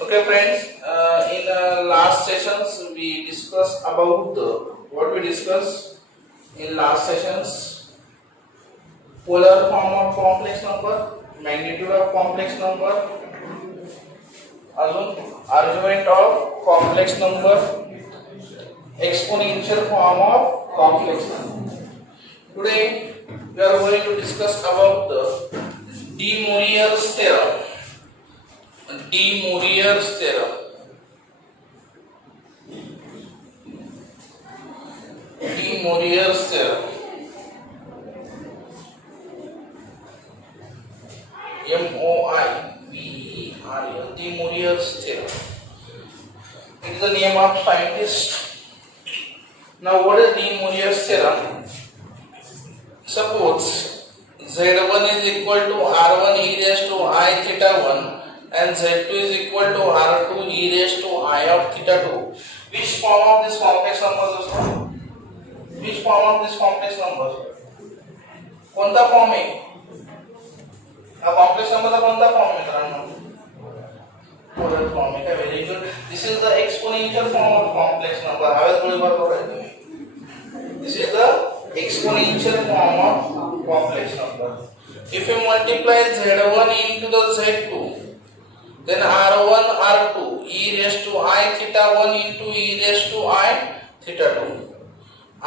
Okay, friends. In last sessions we discussed about what we discussed in last sessions: polar form of complex number, magnitude of complex number, argument of complex number, exponential form of complex number. Today we are going to discuss about the De Moivre's theorem. De Moivre's theorem. De Moivre's theorem. Moivre. De Moivre's theorem. It is the name of scientist. Now, what is De Moivre's theorem? Suppose Z1 is equal to R1 e raised to I theta 1 and Z2 is equal to R2 e raised to I of theta 2. Which form of this complex number दोस्तों? Which form of this complex number? कोणता form आहे? हा complex नंबरचा कोणता form आहे मित्रांनो? Polar form आहे. Very good. This is the exponential form of complex number. हवेत गोळीबार करायचा तुम्ही. This is the exponential form of complex number. If you multiply Z1 into the Z2, then R1 R2 e raised to I theta 1 into e raised to I theta 2.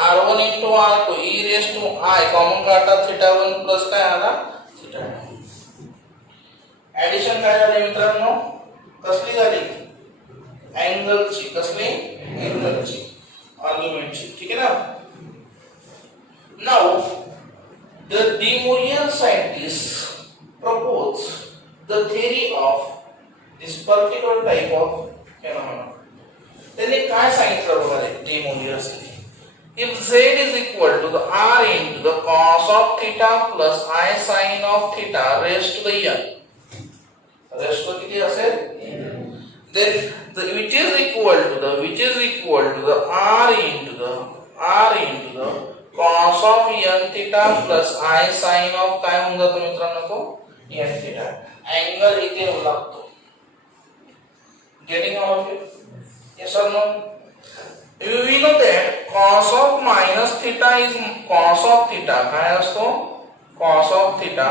R1 into R2 e raised to I common काढता theta 1 plus काय आला theta 2. Addition काय झाले मित्रांनो? कसली झाली? अँगलची. कसली? अँगलची. आर्ग्युमेंटची. ठीक आहे ना? Now, the De Moivre scientists propose the theory of this particular type of phenomenon. त्यांनी काय सांगितलं बघा De Moivre's theory. If Z is equal to the R into the cos of theta plus I sin of theta raised to the n. Raised to किती असेल? Then which is equal to the R into the cos of n theta plus I sin of काय होऊन जातो मित्रांनो तो n theta. Angle इथे लागतो. Getting all of it? Yes or no? We know that cos of minus theta is cos of theta. काय असतो? Cos of theta.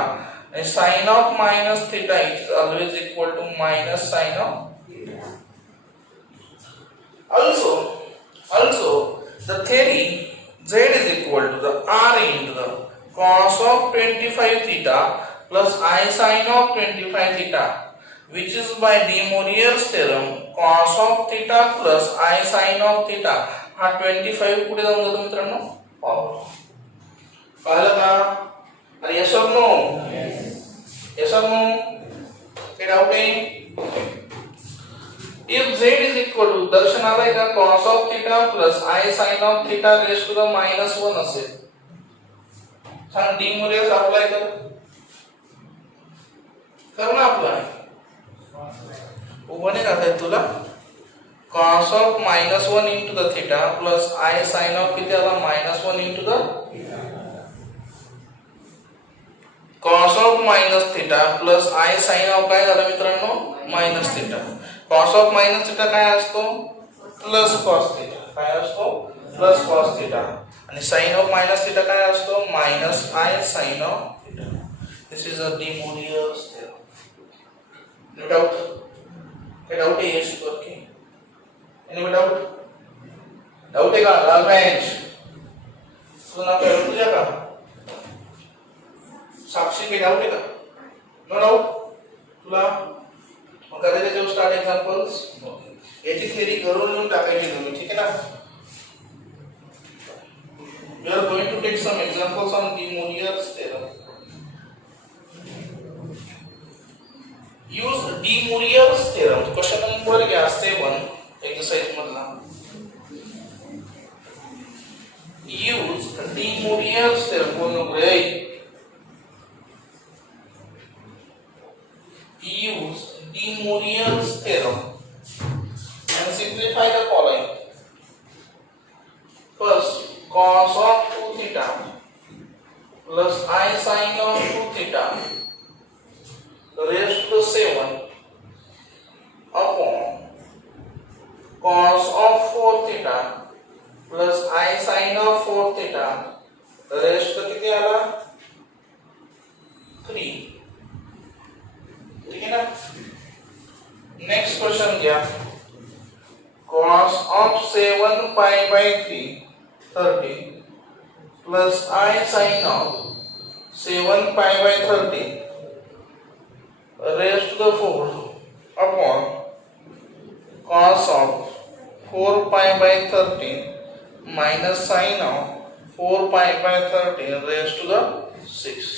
And sin of minus theta is always equal to minus sin of theta. Also the theory Z is equal to the R into the cos of 25 theta plus I sin of 25 theta, which is by De Moivre's theorem cos of theta plus I sin of theta. हा 25 कुठे जाऊन जातो मित्रांनो? Power. कळलं का? अरे yes or no? Yes or no? काय doubt आहे? If Z is equal to दर्शन आलाय का cos of theta plus I sin of theta raised to the minus 1 असेल. सांग De Moivre's अप्लाय कर. कर ना अप्लाय. उभं नाही करता तुला? Cos of minus 1 into the theta plus I sin of किती आला minus 1 into the cos of minus theta plus I sin of काय झालं मित्रांनो? minus theta. cos of minus theta काय असतो? plus cos theta. काय असतो? plus cos theta. आणि sin of minus theta काय असतो? minus I sin of theta. This is a De Moivre's theorem. No doubt? काय डाऊट आहे यश वरती? Any doubt? डाऊट आहे का? लाल बेंच. तुला कळलं तुझ्या का? साक्षी काही डाऊट आहे का? No doubt? तुला मग कधी त्याच्यावर स्टार्ट एक्झाम्पल्स याची थेरी करून लिहून टाकायची तुम्ही. ठीक आहे ना? We are going to take some examples on De Moivre's theorem. Use De Moivre's theorem. Question number घ्या 7 एक्सरसाइज मधला. Use De Moivre's theorem. कोण नको use De Moivre's theorem and simplify the following. First, cos of 2 theta plus I sin of 2 theta raised to 7 upon cos of 4 theta plus I sin of 4 theta rest किती आला 3. ठीक है ना. Next question घ्या. cos of 7 pi by 3 30 plus I sin of 7 pi by 30 raised to the 4 upon cos of 4 pi by 13 minus sin of 4 pi by 13 raised to the 6.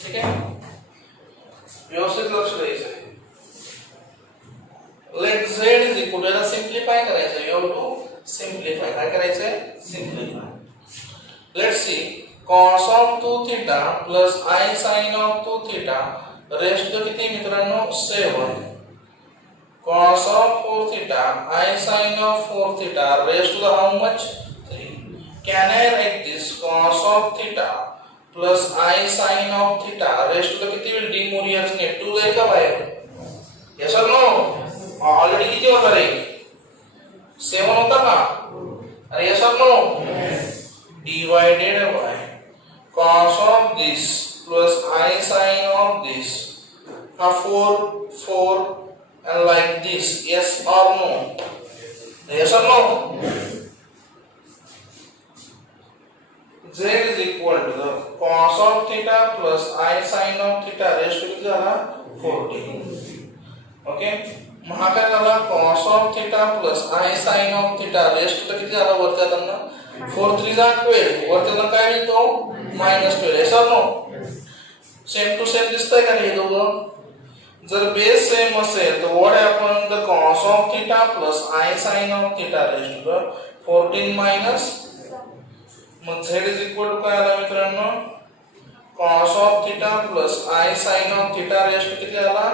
ठीक है. व्यवस्थित लक्ष द्यायचं आहे. Let z is equal to simplify करायचं. You have to simplify. काय करायचंय simplify. Let's see cos of 2 theta plus I sin of 2 theta raised to किती मित्रांनो 7. cos of 4 theta I sin of 4 theta raised to the how much 3. Can I write this cos of theta plus I sin of theta raised to the किती होईल d मोरियर्स ने 2 जाईल का बाहेर. yes or no. Already किती होता रे 7 होता का. अरे yes or no. divided by cos of this plus I sin of this. Now 4 and like this. Yes or no. yes or no. z is equal to the cos of theta plus I sin of theta raised to किती झाला 14. Okay. मग हा काय झाला cos of theta plus I sin of theta raised to किती झाला वरच्या त्यांना 4 3 जा 12. वरच्या काय मिळतो -12. yes or no. Same to same दिसतंय का हे दोघं. जर बेस सेम असेल तर what happen the cos of theta plus I sin of theta raised to the 14 minus. मग z is equal to काय आला मित्रांनो cos of theta plus I sin of theta raised to किती आला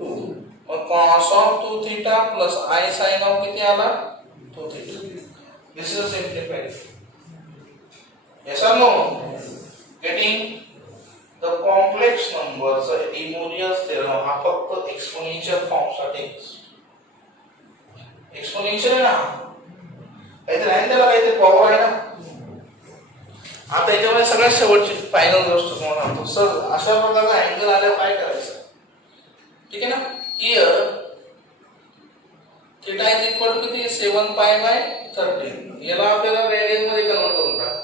2. मग cos of 2 theta plus I sin of किती आला 2 theta. This is a simplified. yes or no. Getting the complex numbers de Moivre's theorem हा फक्त exponential form साठी. Exponential आहे ना काहीतरी आहे त्याला काहीतरी पॉवर आहे ना. आता याच्यामध्ये सगळ्यात शेवटची फायनल गोष्ट तुम्हाला सांगतो. सर अशा प्रकारचा अँगल आल्यावर काय करायचं. ठीक आहे ना. Here theta is equal to किती 7 पाय बाय 13. याला आपल्याला रेडियन मध्ये कन्वर्ट करून टाक.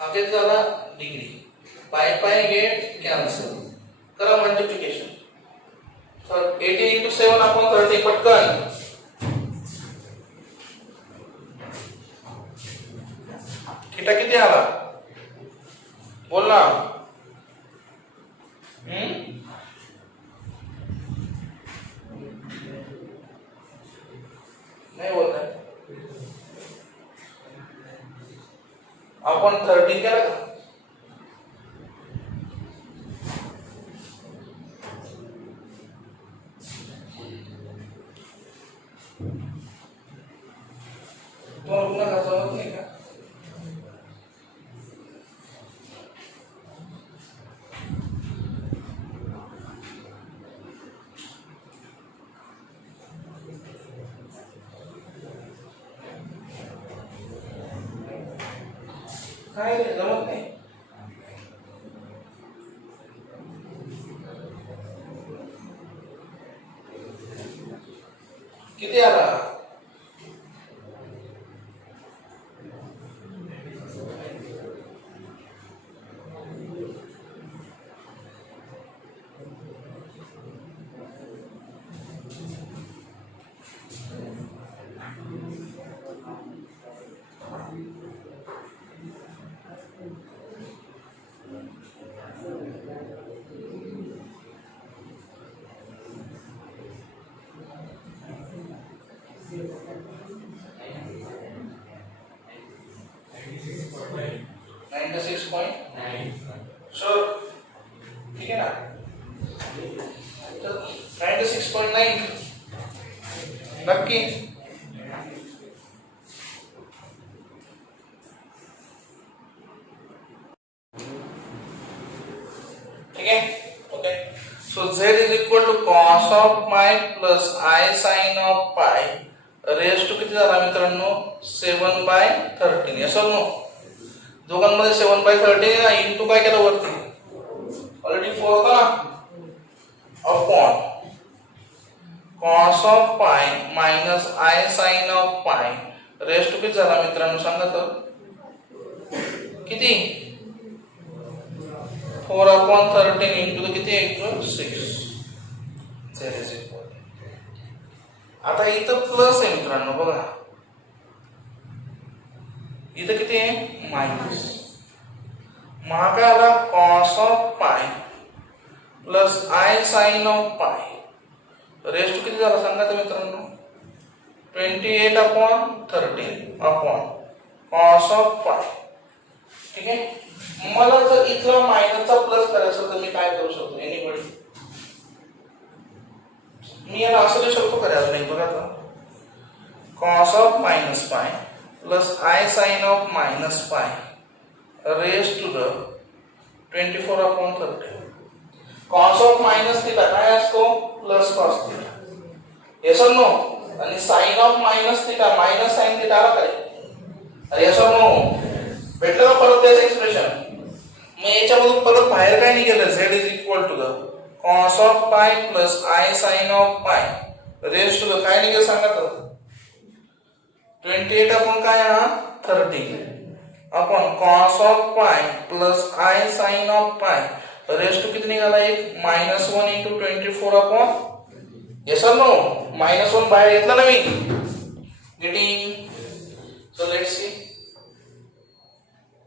हा किती झाला डिग्री. पाय पाय गेट कॅन्सल करा मल्टिप्लिकेशन. तर 18 into 7 upon 30 पटकन. थीटा किती आला बोल ना. नाही बोलताय. आपण 13 केला का. तुम्हाला पुन्हा का जमत नाही का. काय रे जमत नाही. किती आला. Sure. ठीक है ना. तो 96.9 नक्की. ठीक है. Okay. So z is equal to cos of pi plus I sin of pi raise to किती झाला मित्रांनो 7/13. yes or no? दोघांमध्ये 7/13 आहे इंटू काय केलं वरती ऑलरेडी 4 होता ना upon cos of pi minus I sin of pi raise to किती झाला मित्रांनो सांगा तर किती 4/13 इंटू किती 6 z is equal. आता इथं प्लस आहे मित्रांनो बघा इथं किती आहे मायनस मग काय आला cos of pi plus I sin of pi raise to किती झाला सांगा तर मित्रांनो 28/13 अपॉन cos of pi. ठीक आहे मला जर इथला मायनसचा प्लस करायचा तर मी काय करू शकतो एनीबडी मी याला असं लिहू शकतो करायला नाही बघा आता cos of minus pi plus I sin of minus pi raised to the 24/13. cos of minus theta काय असतो plus cos theta yes or no आणि sin of minus theta minus sin theta ला काय yes or no भेटलं का परत त्याचं expression मग याच्यामधून परत बाहेर काय निघालं z is equal to the cos of pi plus I sin of pi raised to the काय निघेल सांगा तर 28 आपण काय हा 13 आपण cos of pi plus I sin of pi raised to किती निघाला एक -1 into 24 yes or no -1 बाहेर घेतला ना मी getting so let's see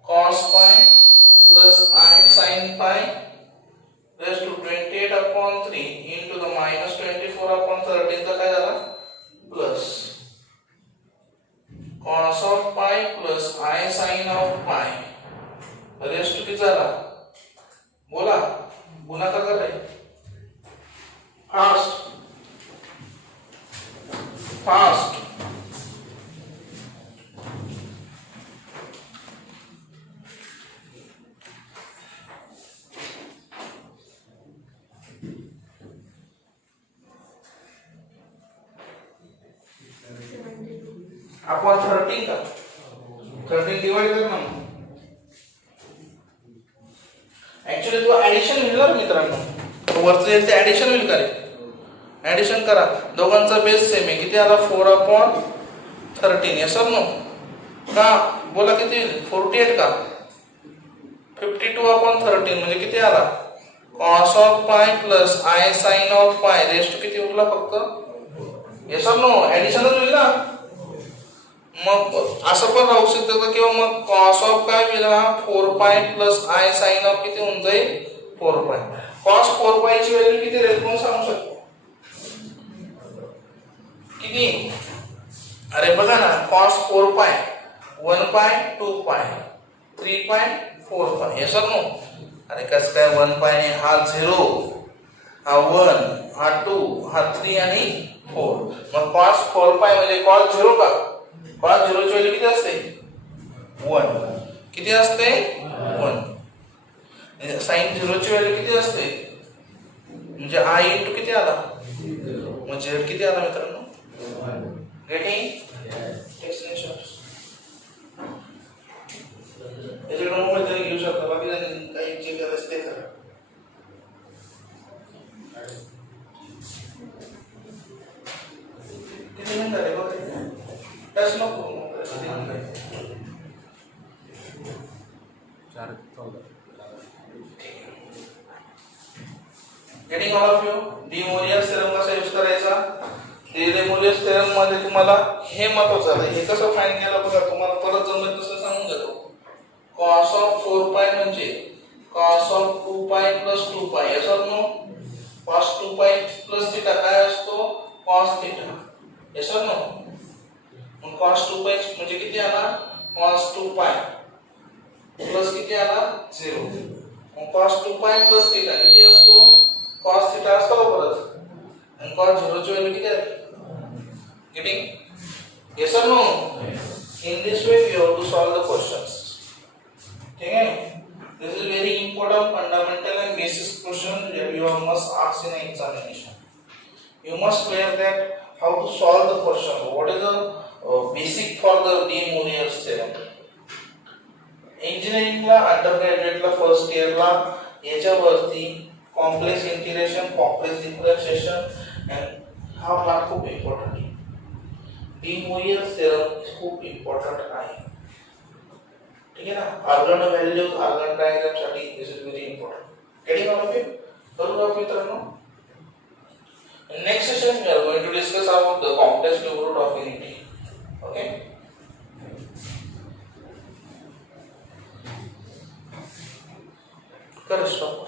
cos pi plus I sin pi raised to 28/3 into the -24/13 चा काय झाला plus cos of pi plus I sin of pi raised to किती झाला बोला गुणाकार कराय फास्ट आपण 13 का 13 डिवाइड कर ना ऍक्च्युअली तो ऍडिशन होईल ना मित्रांनो वरचं येईल ते ऍडिशन होईल का रे ऍडिशन करा दोघांचा बेस सेम आहे किती आला 4/13 yes or no का बोला किती 48 का 52/13 म्हणजे किती आला cos of pi plus I sin of pi rest किती उरला फक्त yes or no ऍडिशनच होईल ना मग असं पण राहू शकतं किंवा मग cos of काय होईल हा 4π plus I sin of किती होऊन जाईल 4π cos 4π ची व्हॅल्यू किती राहील कोण सांगू शकतो किती अरे बघा ना cos 4π 1π 2π 3π 4π yes or no अरे कसं काय 1π ने हा 0 हा 1 हा 2 हा 3 आणि 4 मग cos 4π म्हणजे cos 0 का cos 0 ची व्हॅल्यू किती असते 1 किती असते 1 sin 0 ची व्हॅल्यू किती असते म्हणजे I इंटू किती आला मग z किती आला मित्रांनो गेटिंग एक्सटेन्शन याच्याकडे मोबाईल तरी घेऊ शकता बाकी काही जे करायचं ते करा किती मिनिट झाले बघा टच नको getting all of you De Moivre's theorem कसा यूज करायचा डी मोरियस थेरम मध्ये तुम्हाला हे महत्त्वाचं आहे हे कसं फाइंड केलं बघा तुम्हाला परत जमलं तसं सांगून देतो cos of 4π म्हणजे cos of 2π plus 2π yes or no cos 2π plus theta काय असतो cos theta yes or no मग cos 2π म्हणजे किती आला cos 2π प्लस किती आला 0 मग cos 2π plus theta किती असतो cos theta असतो परत आणि cos 0 ची व्हॅल्यू किती आहे getting yes or no in this way we have to solve the questions ठीक है This is very important, fundamental and basic question that you must ask in examination. You must clear that how to solve the question. What is the basic for the De Moivre's theorem? इंजिनिअरिंगला अंडरग्रॅज्युएटला first इयरला याच्यावरती complex integration, complex differentiation and हा भाग खूप important आहे. De Moivre's theorem खूप important आहे. ठीक आहे ना. आर्गन व्हॅल्यूज, आर्गन डायग्राम साठी this is very important. Getting all of it? करू का मित्रांनो? Next session we are going to discuss about the complex cube root of unity. Okay. कर स्टॉप.